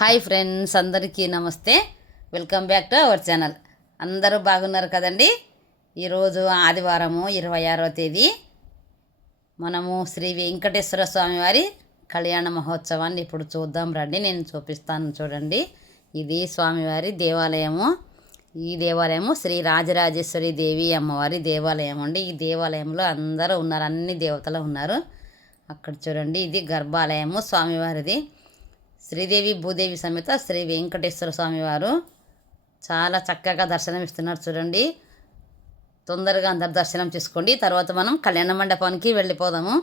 Hi friends అందరికీ నమస్తే. Welcome back to our channel. అందరూ బాగున్నారు కదండి? ఈరోజు ఆదివారము ఇరవై ఆరో తేదీ. మనము శ్రీ వెంకటేశ్వర స్వామి వారి కళ్యాణ మహోత్సవాన్ని ఇప్పుడు చూద్దాం రండి. నేను చూపిస్తాను చూడండి. ఇది స్వామివారి దేవాలయము. ఈ దేవాలయము శ్రీ రాజరాజేశ్వరి దేవి అమ్మవారి దేవాలయం అండి. ఈ దేవాలయంలో అందరూ ఉన్నారు అన్ని దేవతలు ఉన్నారు. అక్కడ చూడండి ఇది గర్భాలయము స్వామివారిది. శ్రీదేవి భూదేవి సమేత శ్రీ వెంకటేశ్వర స్వామి వారు చాలా చక్కగా దర్శనం ఇస్తున్నారు చూడండి. తొందరగా అందరు దర్శనం చేసుకోండి. తర్వాత మనం కళ్యాణ మండపానికి వెళ్ళిపోదాము.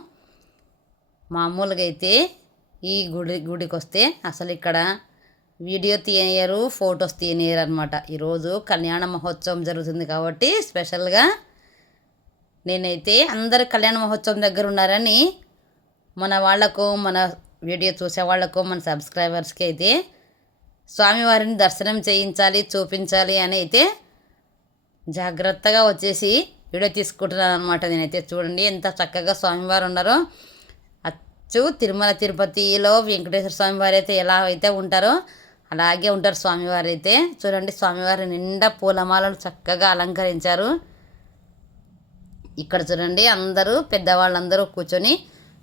మామూలుగా అయితే ఈ గుడి గుడికి వస్తే అసలు ఇక్కడ వీడియో తీయనియరు ఫొటోస్ తీయనియరు అనమాట ఈరోజు కళ్యాణ మహోత్సవం జరుగుతుంది కాబట్టి స్పెషల్గా నేనైతే అందరు కళ్యాణ మహోత్సవం దగ్గర ఉన్నారని మన వాళ్ళకు మన వీడియో చూసేవాళ్ళకు మన సబ్స్క్రైబర్స్కి అయితే స్వామివారిని దర్శనం చేయించాలి చూపించాలి అని అయితే జాగ్రత్తగా వచ్చేసి వీడియో తీసుకుంటున్నాను అనమాట నేనైతే చూడండి ఎంత చక్కగా స్వామివారు ఉన్నారో. అచ్చు తిరుమల తిరుపతిలో వెంకటేశ్వర స్వామివారు అయితే ఎలా అయితే ఉంటారో అలాగే ఉంటారు స్వామివారు అయితే. చూడండి స్వామివారి నిండా పూలమాలలు చక్కగా అలంకరించారు. ఇక్కడ చూడండి అందరూ పెద్దవాళ్ళందరూ కూర్చొని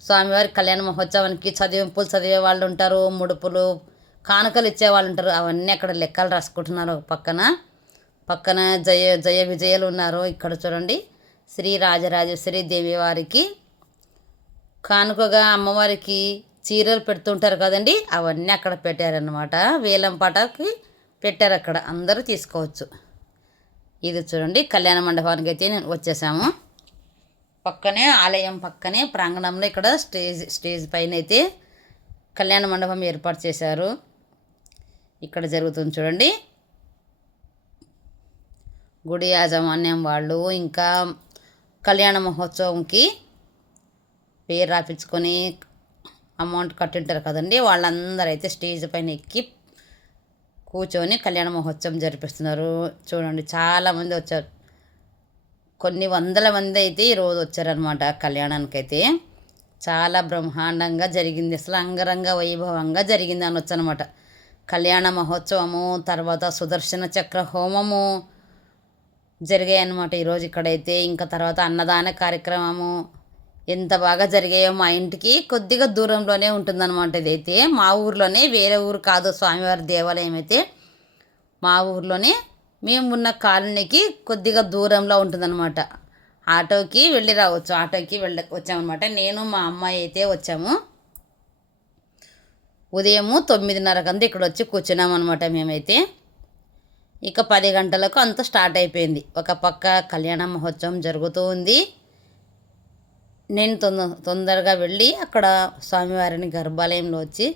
స్వామివారి కళ్యాణ మహోత్సవానికి చదివింపులు చదివే వాళ్ళు ఉంటారు ముడుపులు కానుకలు ఇచ్చే వాళ్ళు ఉంటారు. అవన్నీ అక్కడ లెక్కలు రాసుకుంటున్నారు పక్కన. పక్కన జయ జయ విజయలు ఉన్నారు ఇక్కడ చూడండి. శ్రీ రాజరాజేశ్వరి దేవి వారికి. కానుకగా అమ్మవారికి చీరలు పెడుతుంటారు కదండి. అవన్నీ అక్కడ పెట్టారనమాట వేలం పాటకి పెట్టారు అక్కడ. అందరూ తీసుకోవచ్చు. ఇది చూడండి కళ్యాణ మండపానికి అయితే నేను వచ్చేసాము. పక్కనే ఆలయం పక్కనే ప్రాంగణంలో ఇక్కడ స్టేజ్ స్టేజ్ పైన అయితే కళ్యాణ మండపం ఏర్పాటు చేశారు. ఇక్కడ జరుగుతుంది చూడండి. గుడి యాజమాన్యం వాళ్ళు ఇంకా కళ్యాణ మహోత్సవంకి పేరు రాపించుకొని అమౌంట్ కట్టింటారు కదండి. వాళ్ళందరూ అయితే స్టేజ్ పైన ఎక్కి కూర్చొని కళ్యాణ మహోత్సవం జరిపిస్తున్నారు. చూడండి చాలామంది వచ్చారు. కొన్ని వందల మంది అయితే ఈరోజు వచ్చారనమాట కళ్యాణానికి అయితే చాలా బ్రహ్మాండంగా జరిగింది అసలు అంగరంగ వైభవంగా జరిగింది అనొచ్చు అనమాట కళ్యాణ మహోత్సవము తర్వాత సుదర్శన చక్ర హోమము జరిగాయి అనమాట ఈరోజు ఇక్కడైతే. ఇంకా తర్వాత అన్నదాన కార్యక్రమము ఎంత బాగా జరిగాయో మా ఇంటికి కొద్దిగా దూరంలోనే ఉంటుందన్నమాట ఇదైతే. మా ఊర్లోనే వేరే ఊరు కాదు స్వామివారి దేవాలయం అయితే. మా ఊర్లోనే మేము ఉన్న కాలనీకి కొద్దిగా దూరంలో ఉంటుందన్నమాట. ఆటోకి వెళ్ళి రావచ్చు. ఆటోకి వెళ్ళ వచ్చామన్నమాట. నేను మా అమ్మాయి అయితే వచ్చాము. ఉదయము తొమ్మిదిన్నర కంతా ఇక్కడ వచ్చి కూర్చున్నామన్నమాట మేమైతే. ఇక పది గంటలకు అంతా స్టార్ట్ అయిపోయింది. ఒక పక్క కళ్యాణ మహోత్సవం జరుగుతూ ఉంది. నేను తొందర తొందరగా వెళ్ళి అక్కడ స్వామివారిని గర్భాలయంలో వచ్చి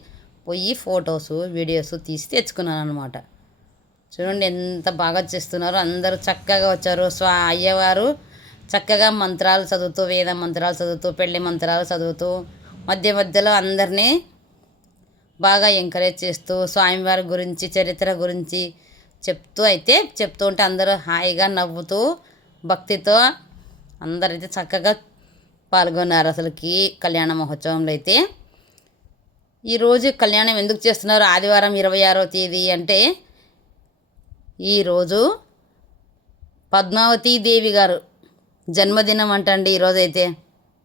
పోయి ఫొటోస్ వీడియోస్ తీసి తెచ్చుకున్నాను అనమాట చూడండి ఎంత బాగా చేస్తున్నారో. అందరూ చక్కగా వచ్చారు. స్వా అయ్యవారు చక్కగా మంత్రాలు చదువుతూ వేద మంత్రాలు చదువుతూ పెళ్ళి మంత్రాలు చదువుతూ మధ్య మధ్యలో అందరినీ బాగా ఎంకరేజ్ చేస్తూ స్వామివారి గురించి చరిత్ర గురించి చెప్తూ అయితే చెప్తూ ఉంటే అందరూ హాయిగా నవ్వుతూ భక్తితో అందరైతే చక్కగా పాల్గొన్నారు. అసలుకి కళ్యాణ మహోత్సవంలో అయితే. ఈరోజు కళ్యాణం ఎందుకు చేస్తున్నారు? ఆదివారం ఇరవై ఆరో తేదీ అంటే ఈరోజు పద్మావతి దేవి గారు జన్మదినం అంటండి ఈరోజైతే.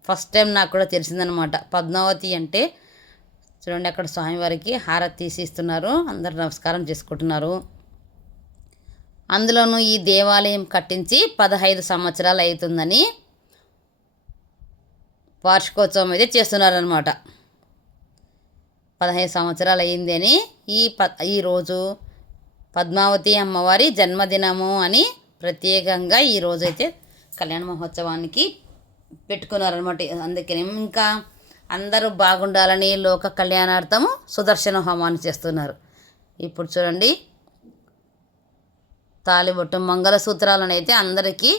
ఫస్ట్ టైం నాకు కూడా తెలిసిందనమాట. పద్మావతి అంటే చూడండి అక్కడ స్వామివారికి హారతి తీసి ఇస్తున్నారు అందరు నమస్కారం చేసుకుంటున్నారు. అందులోనూ ఈ దేవాలయం కట్టించి పదహైదు సంవత్సరాలు అవుతుందని వార్షికోత్సవం అయితే చేస్తున్నారనమాట. పదహైదు సంవత్సరాలు అయ్యింది అని ఈ ప ఈరోజు పద్మావతి అమ్మవారి జన్మదినము అని ప్రత్యేకంగా ఈరోజైతే కళ్యాణ మహోత్సవానికి పెట్టుకున్నారనమాట అందుకని ఇంకా అందరూ బాగుండాలని లోక కళ్యాణార్థము సుదర్శన హోమాన్ని చేస్తున్నారు. ఇప్పుడు చూడండి. తాలిబొట్టు మంగళసూత్రాలను అయితే అందరికీ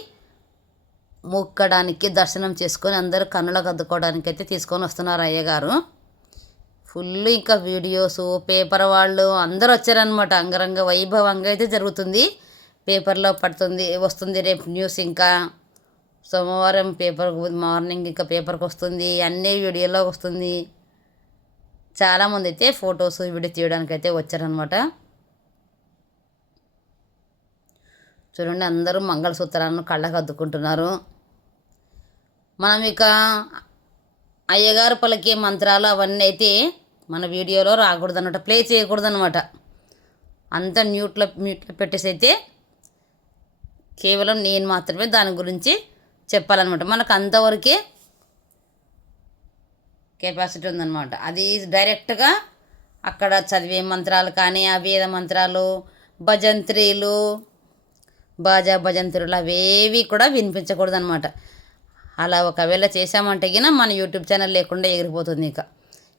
మొక్కడానికి దర్శనం చేసుకొని అందరూ కన్నులకు అద్దుకోవడానికి అయితే తీసుకొని వస్తున్నారు అయ్యగారు. ఫుల్ ఇంకా వీడియోస్ పేపర్ వాళ్ళు అందరూ వచ్చారనమాట అంగరంగ వైభవంగా అయితే జరుగుతుంది. పేపర్లో పడుతుంది వస్తుంది రేపు న్యూస్ ఇంకా. సోమవారం పేపర్ మార్నింగ్ ఇంకా పేపర్కి వస్తుంది అన్నీ వీడియోలో వస్తుంది. చాలామంది అయితే ఫొటోస్ వీడియో తీయడానికి అయితే వచ్చారనమాట చూడండి అందరూ మంగళసూత్రాలను కళ్ళకు అద్దుకుంటున్నారు. మనం ఇక అయ్యగారు పలికే మంత్రాలు అవన్నీ అయితే మన వీడియోలో రాకూడదు అనమాట ప్లే చేయకూడదు అనమాట అంతా మ్యూట్లో మ్యూట్లో పెట్టేసి అయితే కేవలం నేను మాత్రమే దాని గురించి చెప్పాలన్నమాట. మనకు అంతవరకే కెపాసిటీ ఉందన్నమాట. అది డైరెక్ట్గా అక్కడ చదివే మంత్రాలు కానీ ఆ వేద మంత్రాలు భజంత్రీలు బాజా భజంత్రులు అవేవి కూడా వినిపించకూడదు అనమాట అలా ఒకవేళ చేసామంటే గిన మన యూట్యూబ్ ఛానల్ లేకుండా ఎగిరిపోతుంది ఇక.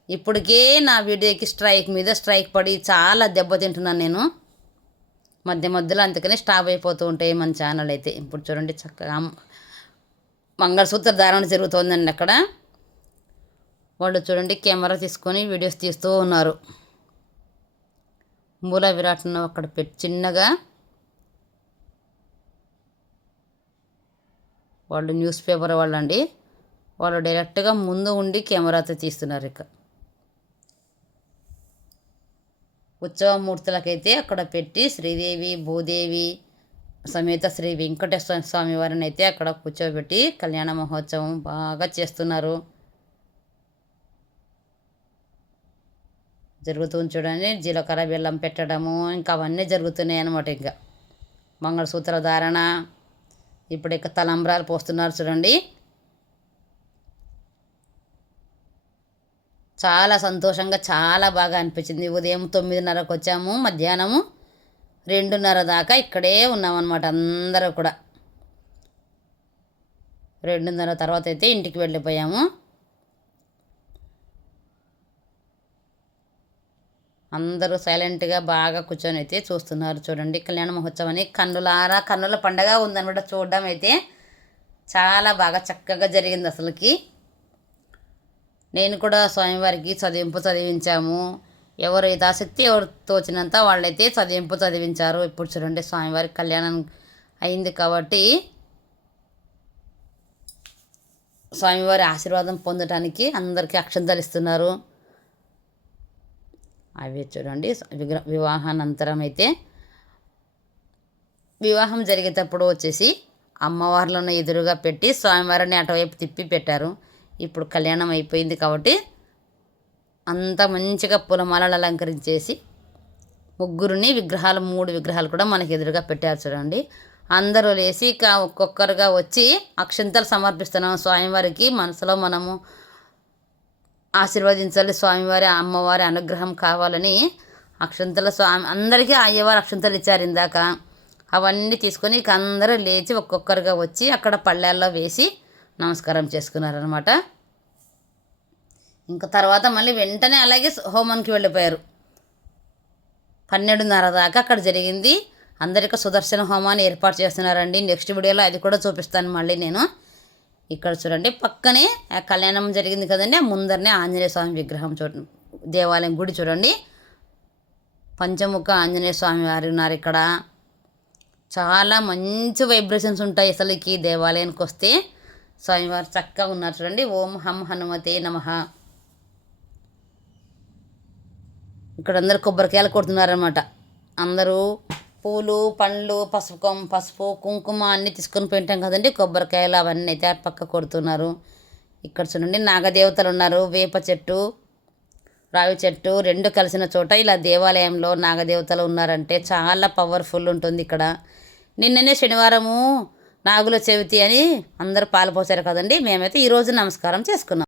ఇప్పటికే నా వీడియోకి స్ట్రైక్ మీద స్ట్రైక్ పడి చాలా దెబ్బతింటున్నాను నేను. మధ్య మధ్యలో అందుకనే స్టాప్ అయిపోతూ ఉంటాయి మన ఛానల్ అయితే. ఇప్పుడు చూడండి చక్కగా మంగళసూత్ర ధారణ జరుగుతోందండి అక్కడ. వాళ్ళు చూడండి కెమెరా తీసుకొని వీడియోస్ తీస్తూ ఉన్నారు. మూల విరాట్ను అక్కడ పెట్టి చిన్నగా వాళ్ళు న్యూస్ పేపర్ వాళ్ళండి. వాళ్ళు డైరెక్ట్గా ముందు ఉండి కెమెరాతో తీస్తున్నారు ఇక. ఉత్సవమూర్తులకైతే అక్కడ పెట్టి శ్రీదేవి భూదేవి సమేత శ్రీ వెంకటేశ్వర స్వామి వారిని అయితే అక్కడ కూర్చోబెట్టి కళ్యాణ మహోత్సవం బాగా చేస్తున్నారు. జరుగుతుంది చూడండి. జీలకర్ర బెల్లం పెట్టడము ఇంకా అవన్నీ జరుగుతున్నాయి అన్నమాట ఇంకా. మంగళసూత్ర ధారణ ఇప్పుడు ఇక తలంబ్రాలు పోస్తున్నారు చూడండి. చాలా సంతోషంగా చాలా బాగా అనిపించింది. ఉదయం తొమ్మిదిన్నరకు వచ్చాము మధ్యాహ్నము రెండున్నర దాకా ఇక్కడే ఉన్నామన్నమాట అందరూ కూడా. రెండున్నర తర్వాత అయితే ఇంటికి వెళ్ళిపోయాము. అందరూ సైలెంట్గా బాగా కూర్చొని అయితే చూస్తున్నారు చూడండి. కళ్యాణ మహోత్సవాన్ని కన్నులారా కన్నుల పండగ ఉందనమాట చూడడం అయితే. చాలా బాగా చక్కగా జరిగింది అసలుకి. నేను కూడా స్వామివారికి చదివింపు చదివించాము. ఎవరు యథాశక్తి ఎవరు తోచినంత వాళ్ళైతే చదివింపు చదివించారు. ఇప్పుడు చూడండి స్వామివారి కళ్యాణం అయింది కాబట్టి స్వామివారి ఆశీర్వాదం పొందడానికి అందరికీ అక్షంతలు ఇస్తున్నారు. అవి చూడండి విగ్ర వివాహానంతరం అయితే వివాహం జరిగేటప్పుడు వచ్చేసి అమ్మవార్లను ఎదురుగా పెట్టి స్వామివారిని అటువైపు తిప్పి పెట్టారు. ఇప్పుడు కళ్యాణం అయిపోయింది కాబట్టి అంత మంచిగా పూలమాలలు అలంకరించేసి ముగ్గురిని విగ్రహాలు మూడు విగ్రహాలు కూడా మనకి ఎదురుగా పెట్టారు చూడండి. అందరూ లేచి ఒక్కొక్కరుగా వచ్చి అక్షంతలు సమర్పిస్తున్నాం. స్వామివారికి మనసులో మనము ఆశీర్వదించాలి. స్వామివారి అమ్మవారి అనుగ్రహం కావాలని అక్షంతల స్వామి అందరికీ అయ్యవారు అక్షంతలు ఇచ్చారు ఇందాక. అవన్నీ తీసుకొని ఇక అందరూ లేచి ఒక్కొక్కరుగా వచ్చి అక్కడ పళ్ళెల్లో వేసి నమస్కారం చేసుకున్నారనమాట ఇంకా తర్వాత మళ్ళీ వెంటనే అలాగే హోమానికి వెళ్ళిపోయారు. పన్నెండున్నర దాకా అక్కడ జరిగింది. అందరికీ సుదర్శన హోమాన్ని ఏర్పాటు చేస్తున్నారండి. నెక్స్ట్ వీడియోలో అది కూడా చూపిస్తాను మళ్ళీ నేను. ఇక్కడ చూడండి పక్కనే కళ్యాణం జరిగింది కదండి. ముందరనే ఆంజనేయ స్వామి విగ్రహం చూడండి దేవాలయం గుడి చూడండి. పంచముఖ ఆంజనేయ స్వామి వారు ఉన్నారు ఇక్కడ. చాలా మంచి వైబ్రేషన్స్ ఉంటాయి అసలుకి దేవాలయానికి వస్తే. స్వామివారు చక్కగా ఉన్నారు చూడండి. ఓం హం హనుమతే నమ. ఇక్కడ అందరు కొబ్బరికాయలు కొడుతున్నారనమాట అందరూ పూలు పండ్లు పసుపు పసుపు కుంకుమ అన్నీ తీసుకొని పోయింటాం కదండి. కొబ్బరికాయలు అవన్నీ అయితే పక్క కొడుతున్నారు. ఇక్కడ చూడండి నాగదేవతలు ఉన్నారు. వేప చెట్టు రావి చెట్టు రెండు కలిసిన చోట ఇలా దేవాలయంలో నాగదేవతలు ఉన్నారంటే చాలా పవర్ఫుల్ ఉంటుంది ఇక్కడ. నిన్ననే శనివారము నాగుల చవితి అని అందరూ పాలు పోసారు కదండి మేమైతే ఈరోజు నమస్కారం చేసుకున్నాం.